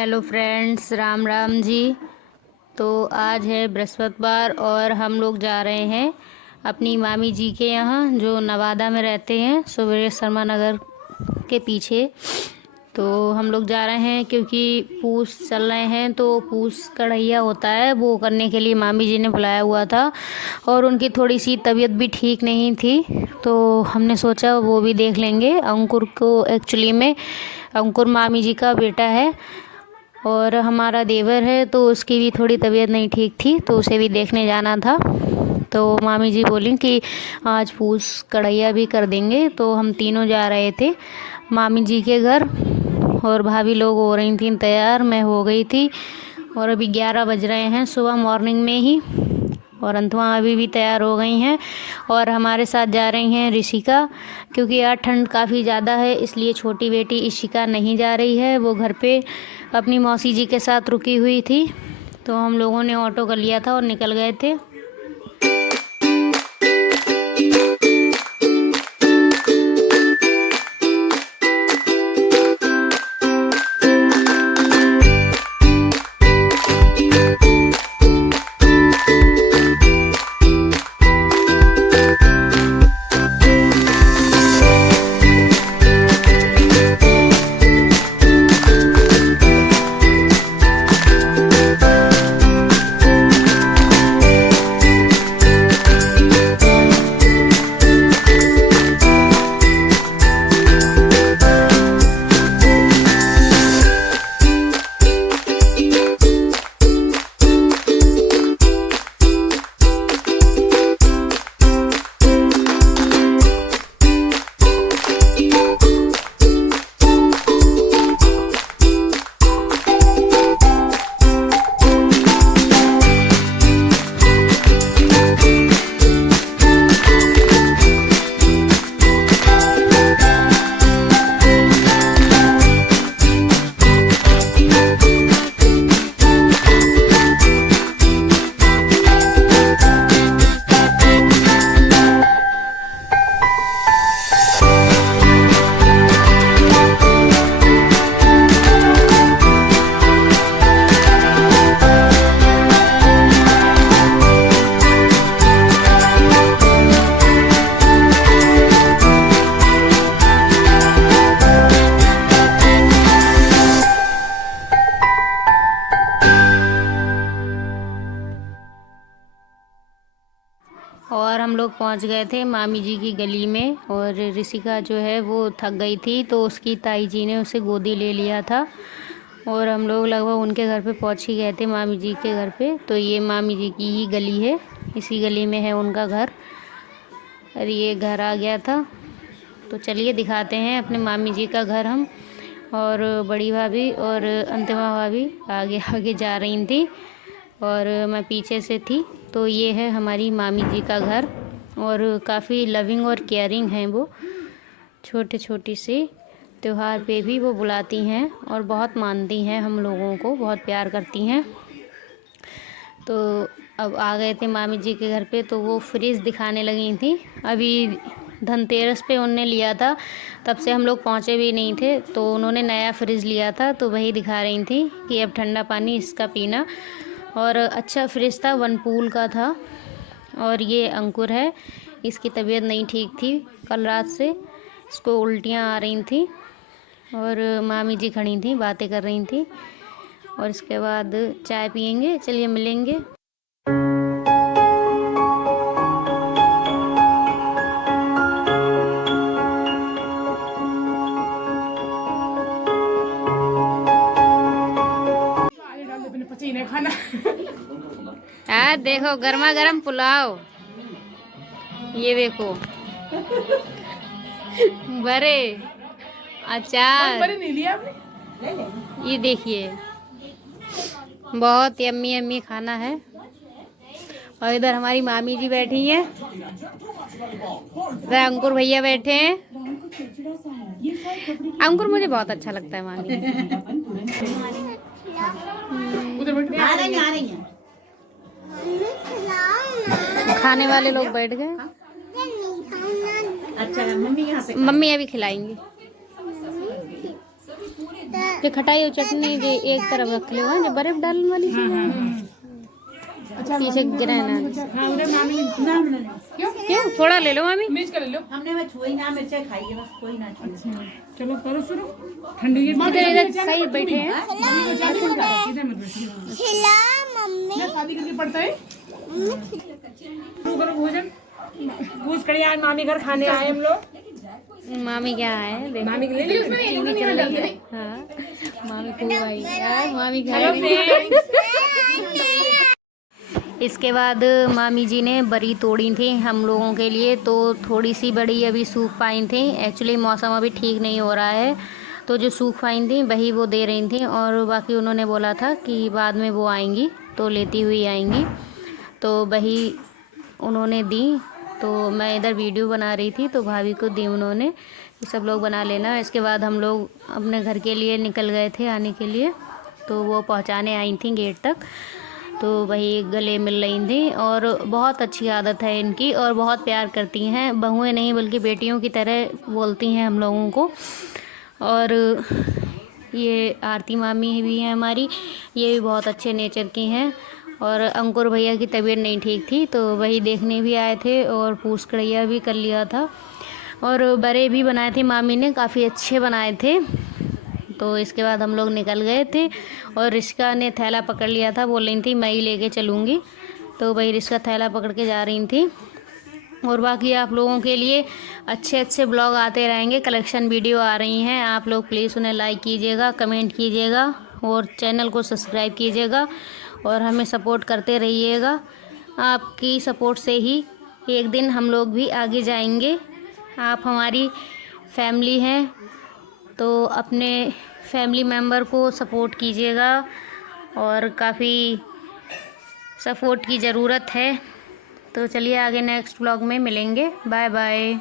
Hello friends, Ram Ram ji. तो आज है बृहस्पतिवार और हम लोग जा रहे हैं अपनी मामी जी के यहाँ, जो नवादा में रहते हैं, सुरेश शर्मा नगर के पीछे। तो हम लोग जा रहे हैं क्योंकि पूछ चल रहे हैं, तो पूछ कढ़ैया होता है वो करने के लिए मामी जी ने बुलाया हुआ था। और उनकी थोड़ी सी तबीयत भी ठीक नहीं थी, तो हमने सोचा वो भी देख लेंगे। अंकुर को एक्चुअली में अंकुर मामी जी का बेटा है और हमारा देवर है, तो उसकी भी थोड़ी तबीयत नहीं ठीक थी, तो उसे भी देखने जाना था। तो मामी जी बोली कि आज पूछ कढ़ैया भी कर देंगे, तो हम तीनों जा रहे थे मामी जी के घर। और भाभी लोग हो रही थी तैयार, मैं हो गई थी। और अभी 11 बज रहे हैं सुबह मॉर्निंग में ही, और अंतमा अभी भी तैयार हो गई हैं। और हमारे साथ जा रही हैं ऋषिका, क्योंकि यार ठंड काफ़ी ज़्यादा है, इसलिए छोटी बेटी ईशिका नहीं जा रही है। वो घर पे अपनी मौसी जी के साथ रुकी हुई थी। तो हम लोगों ने ऑटो कर लिया था और निकल गए थे। और हम लोग पहुंच गए थे मामी जी की गली में। और ऋषिका जो है वो थक गई थी, तो उसकी ताई जी ने उसे गोदी ले लिया था। और हम लोग लगभग उनके घर पे पहुंच ही गए थे, मामी जी के घर पे। तो ये मामी जी की ही गली है, इसी गली में है उनका घर। और ये घर आ गया था, तो चलिए दिखाते हैं अपने मामी जी का घर हम। और बड़ी भाभी और अंतिमा भाभी आगे आगे जा रही थी और मैं पीछे से थी। तो ये है हमारी मामी जी का घर, और काफ़ी लविंग और केयरिंग हैं वो। छोटे छोटी सी त्यौहार पे भी वो बुलाती हैं और बहुत मानती हैं, हम लोगों को बहुत प्यार करती हैं। तो अब आ गए थे मामी जी के घर पे, तो वो फ्रिज दिखाने लगी थी। अभी धनतेरस पे उनने लिया था, तब से हम लोग पहुँचे भी नहीं थे, तो उन्होंने नया फ्रिज लिया था, तो वही दिखा रही थी कि अब ठंडा पानी इसका पीना। और अच्छा फ्रिज था, वनपूल का था। और ये अंकुर है, इसकी तबीयत नहीं ठीक थी कल रात से, इसको उल्टियाँ आ रही थी। और मामी जी खड़ी थी, बातें कर रही थी। और इसके बाद चाय पियेंगे, चलिए मिलेंगे। देखो गर्मा गर्म पुलाव, ये देखो बड़े अचार, नहीं लिया आपने? ये देखिए बहुत यम्मी यम्मी खाना है। और इधर हमारी मामी जी बैठी हैं, इधर अंकुर भैया बैठे हैं। अंकुर मुझे बहुत अच्छा लगता है मामी। खाने वाले लोग बैठ गए। अच्छा मम्मी यहाँ से, मम्मी अभी खिलाएंगी। ये खटाई और चटनी जो एक तरफ रख लो जो बर्फ डालने वाली चीज है। पीछे गिरा ना क्यों थोड़ा ले लो मामी। मिर्च का ले लो। हमने बस वही ना मिर्चा खाई है, बस कोई ना छुए। चलो करो शुरू। ठंडी इधर सही बैठे हैं। इधर मत बैठिए। शादी करके पड़ता है। शुरू करो भोजन। पूछ करिए आज मामी घर खाने आए हम लोग। मामी क्या है देखो। मामी के लिए चीनी चल रही है। हाँ मामी खूब आई यार मामी खा रही है। इसके बाद मामी जी ने बड़ी तोड़ी थी हम लोगों के लिए, तो थोड़ी सी बड़ी अभी सूख पाई थी। एक्चुअली मौसम अभी ठीक नहीं हो रहा है, तो जो सूख पाई थी वही वो दे रही थी, और बाकी उन्होंने बोला था कि बाद में वो आएंगी तो लेती हुई आएंगी, तो वही उन्होंने दी। तो मैं इधर वीडियो बना रही थी तो भाभी को दी उन्होंने, सब लोग बना लेना। इसके बाद हम लोग अपने घर के लिए निकल गए थे आने के लिए, तो वो पहुंचाने आई थी गेट तक, तो वही गले मिल रही थी। और बहुत अच्छी आदत है इनकी और बहुत प्यार करती हैं, बहुएं नहीं बल्कि बेटियों की तरह बोलती हैं हम लोगों को। और ये आरती मामी भी हैं हमारी, ये भी बहुत अच्छे नेचर की हैं। और अंकुर भैया की तबीयत नहीं ठीक थी तो वही देखने भी आए थे और पूछ कड़ैया भी कर लिया था, और बड़े भी बनाए थे मामी ने, काफ़ी अच्छे बनाए थे। तो इसके बाद हम लोग निकल गए थे और रिश्का ने थैला पकड़ लिया था, बोल रही थी मैं ही लेके चलूँगी, तो वही रिश्का थैला पकड़ के जा रही थी। और बाकी आप लोगों के लिए अच्छे अच्छे ब्लॉग आते रहेंगे, कलेक्शन वीडियो आ रही हैं, आप लोग प्लीज़ उन्हें लाइक कीजिएगा, कमेंट कीजिएगा और चैनल को सब्सक्राइब कीजिएगा और हमें सपोर्ट करते रहिएगा। आपकी सपोर्ट से ही एक दिन हम लोग भी आगे जाएंगे। आप हमारी फैमिली हैं तो अपने फैमिली मेम्बर को सपोर्ट कीजिएगा, और काफ़ी सपोर्ट की ज़रूरत है। तो चलिए आगे नेक्स्ट व्लॉग में मिलेंगे। Bye bye.